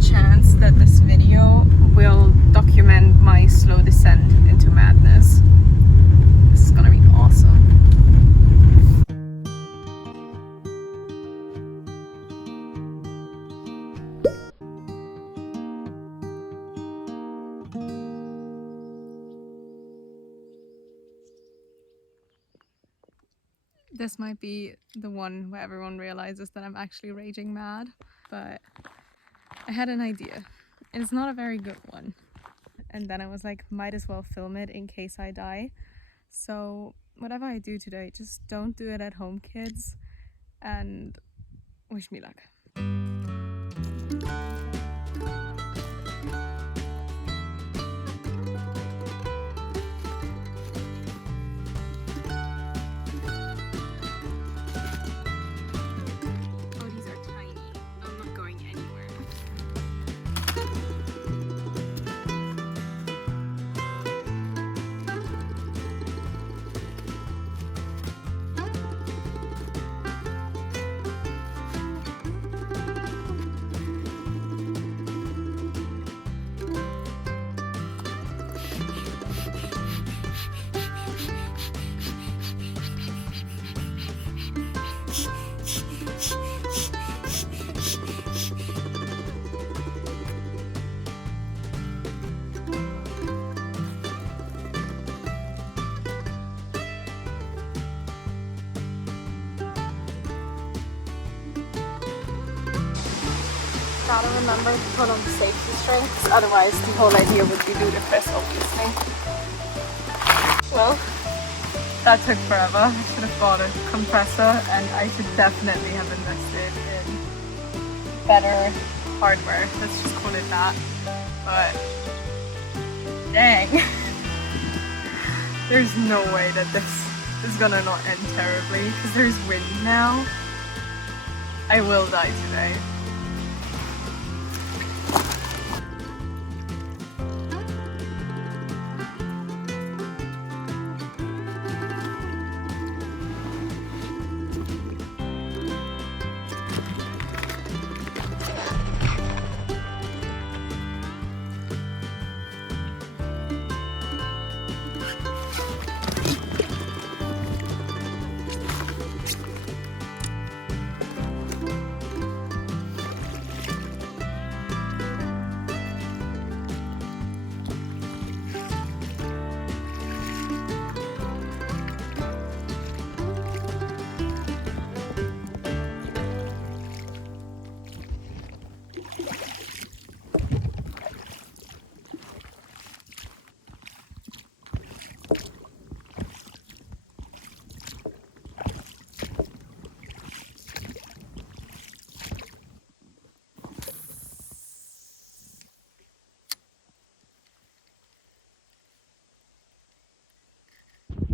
chance that this video will document my slow descent into madness. This is gonna be awesome. This might be the one where everyone realizes that I'm actually raging mad, but I had an idea. It's not a very good one. And then I was like, might as well film it in case I die. So whatever I do today, just don't do it at home, kids, and wish me luck. Gotta remember to put on the safety strings, otherwise the whole idea would be ludicrous, obviously. Well, that took forever. I should have bought a compressor, and I should definitely have invested in better hardware. Let's just call it that. But dang, there's no way that this is gonna not end terribly because there's wind now. I will die today.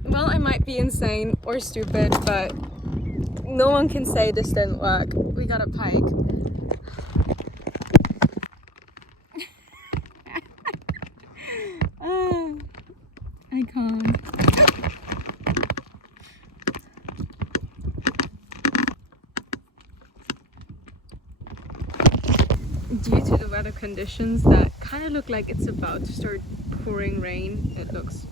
Well, I might be insane or stupid, but no one can say this didn't work. We got a pike. I can't. Due to the weather conditions that kind of look like it's about to start pouring rain, it looks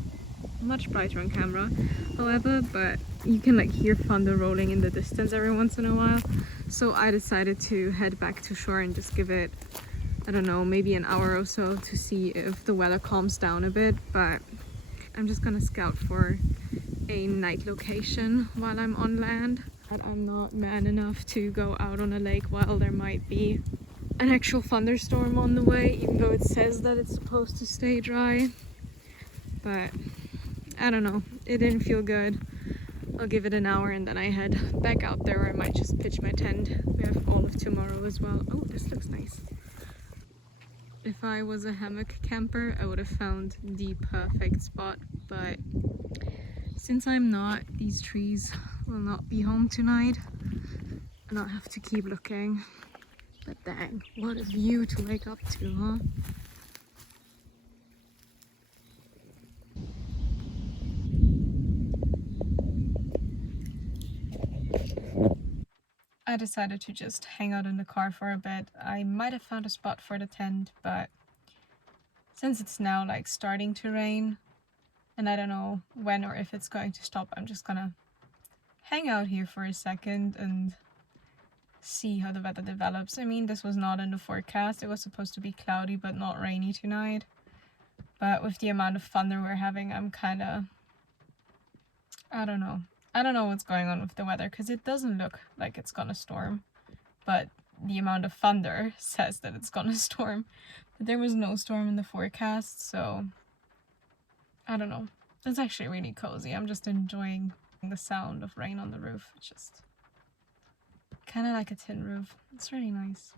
much brighter on camera, however, but you can like hear thunder rolling in the distance every once in a while. So I decided to head back to shore and just give it, I don't know, maybe an hour or so to see if the weather calms down a bit. But I'm just gonna scout for a night location while I'm on land. But I'm not man enough to go out on a lake while there might be an actual thunderstorm on the way, even though it says that it's supposed to stay dry. But I don't know, it didn't feel good. I'll give it an hour and then I head back out there, or I might just pitch my tent. We have all of tomorrow as well. Oh, this looks nice. If I was a hammock camper, I would have found the perfect spot, but since I'm not, these trees will not be home tonight and I'll have to keep looking. But dang, what a view to wake up to, huh? I decided to just hang out in the car for a bit. I might have found a spot for the tent, but since it's now like starting to rain and I don't know when or if it's going to stop, I'm just gonna hang out here for a second and see how the weather develops. I mean, this was not in the forecast. It was supposed to be cloudy but not rainy tonight. But with the amount of thunder we're having, I'm kind of... I don't know. I don't know what's going on with the weather because it doesn't look like it's gonna storm. But the amount of thunder says that it's gonna storm. But there was no storm in the forecast, so... I don't know. It's actually really cozy. I'm just enjoying the sound of rain on the roof. It's just kind of like a tin roof. It's really nice.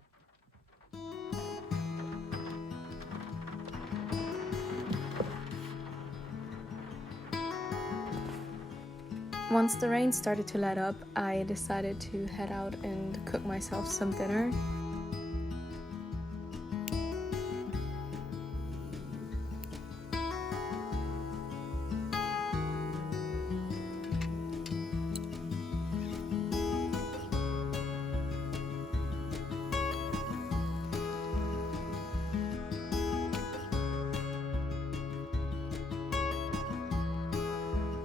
Once the rain started to let up, I decided to head out and cook myself some dinner.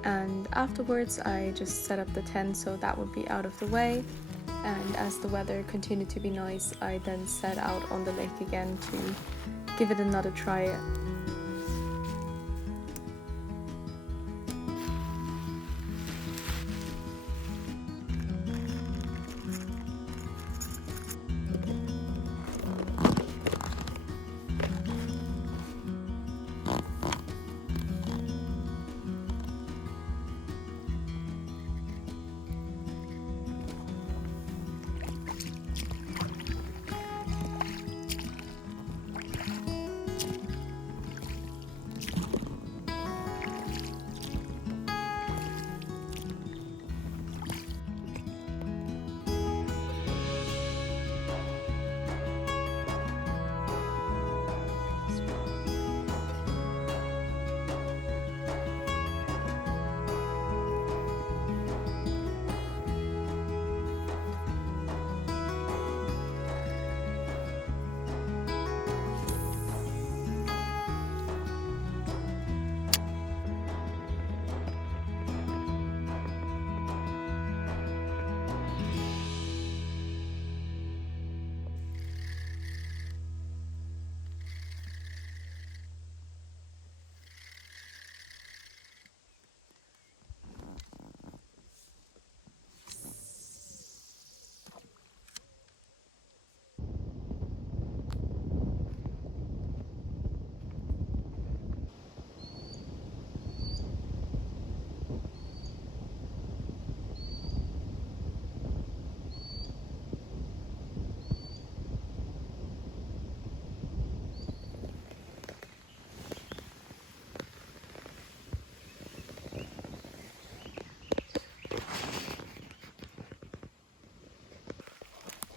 And afterwards I just set up the tent so that would be out of the way, and as the weather continued to be nice, I then set out on the lake again to give it another try.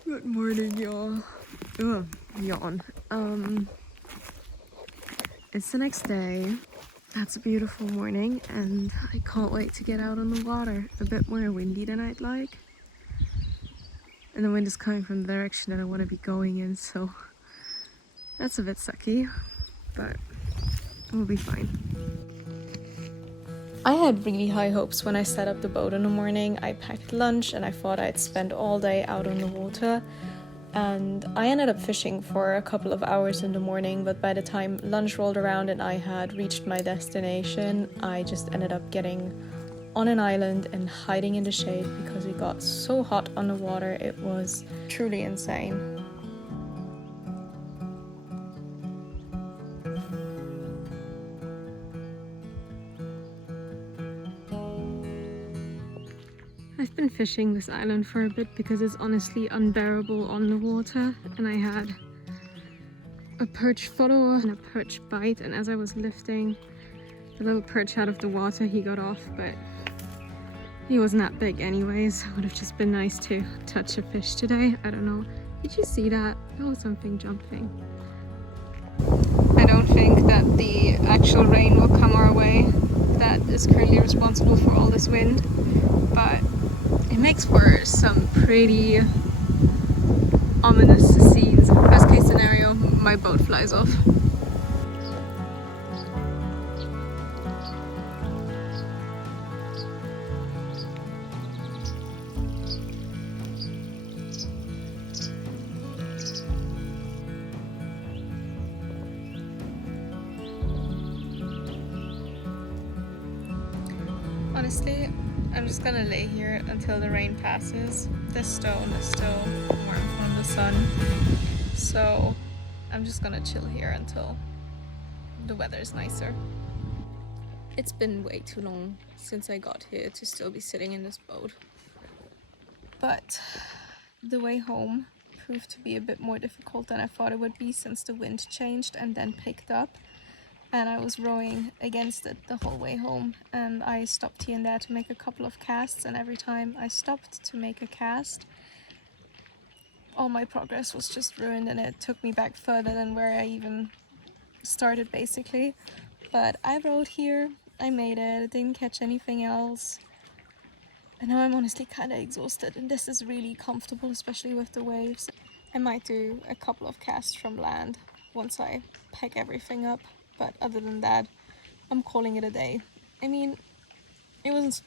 Good morning, y'all. Ugh, yawn. It's the next day. That's a beautiful morning, and I can't wait to get out on the water. A bit more windy than I'd like. And the wind is coming from the direction that I want to be going in, so that's a bit sucky, but we'll be fine. I had really high hopes when I set up the boat in the morning. I packed lunch and I thought I'd spend all day out on the water. And I ended up fishing for a couple of hours in the morning, but by the time lunch rolled around and I had reached my destination, I just ended up getting on an island and hiding in the shade because it got so hot on the water. It was truly insane. I've been fishing this island for a bit because it's honestly unbearable on the water, and I had a perch follower and a perch bite, and as I was lifting the little perch out of the water, he got off, but he wasn't that big anyways. It would have just been nice to touch a fish today. I don't know. Did you see that? Oh, something jumping. I don't think that the actual rain will come our way. That is currently responsible for all this wind, but it makes for some pretty ominous scenes. Worst case scenario, my boat flies off. Honestly, I'm just gonna lay here until the rain passes. This stone is still warm from the sun, so I'm just gonna chill here until the weather is nicer. It's been way too long since I got here to still be sitting in this boat. But the way home proved to be a bit more difficult than I thought it would be, since the wind changed and then picked up. And I was rowing against it the whole way home, and I stopped here and there to make a couple of casts, and every time I stopped to make a cast, all my progress was just ruined, and it took me back further than where I even started, basically. But I rowed here, I made it, I didn't catch anything else, and now I'm honestly kind of exhausted, and this is really comfortable, especially with the waves. I might do a couple of casts from land once I pack everything up, but other than that, I'm calling it a day. I mean, it was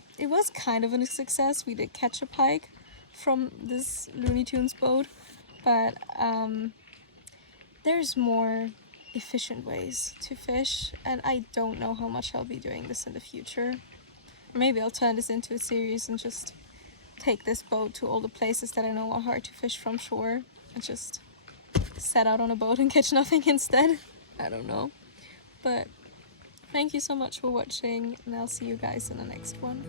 kind of a success. We did catch a pike from this Looney Tunes boat, but there's more efficient ways to fish, and I don't know how much I'll be doing this in the future. Maybe I'll turn this into a series and just take this boat to all the places that I know are hard to fish from shore and just set out on a boat and catch nothing instead. I don't know. But thank you so much for watching, and I'll see you guys in the next one.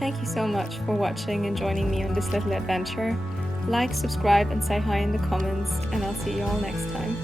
Thank you so much for watching and joining me on this little adventure. Like, subscribe, and say hi in the comments, and I'll see you all next time.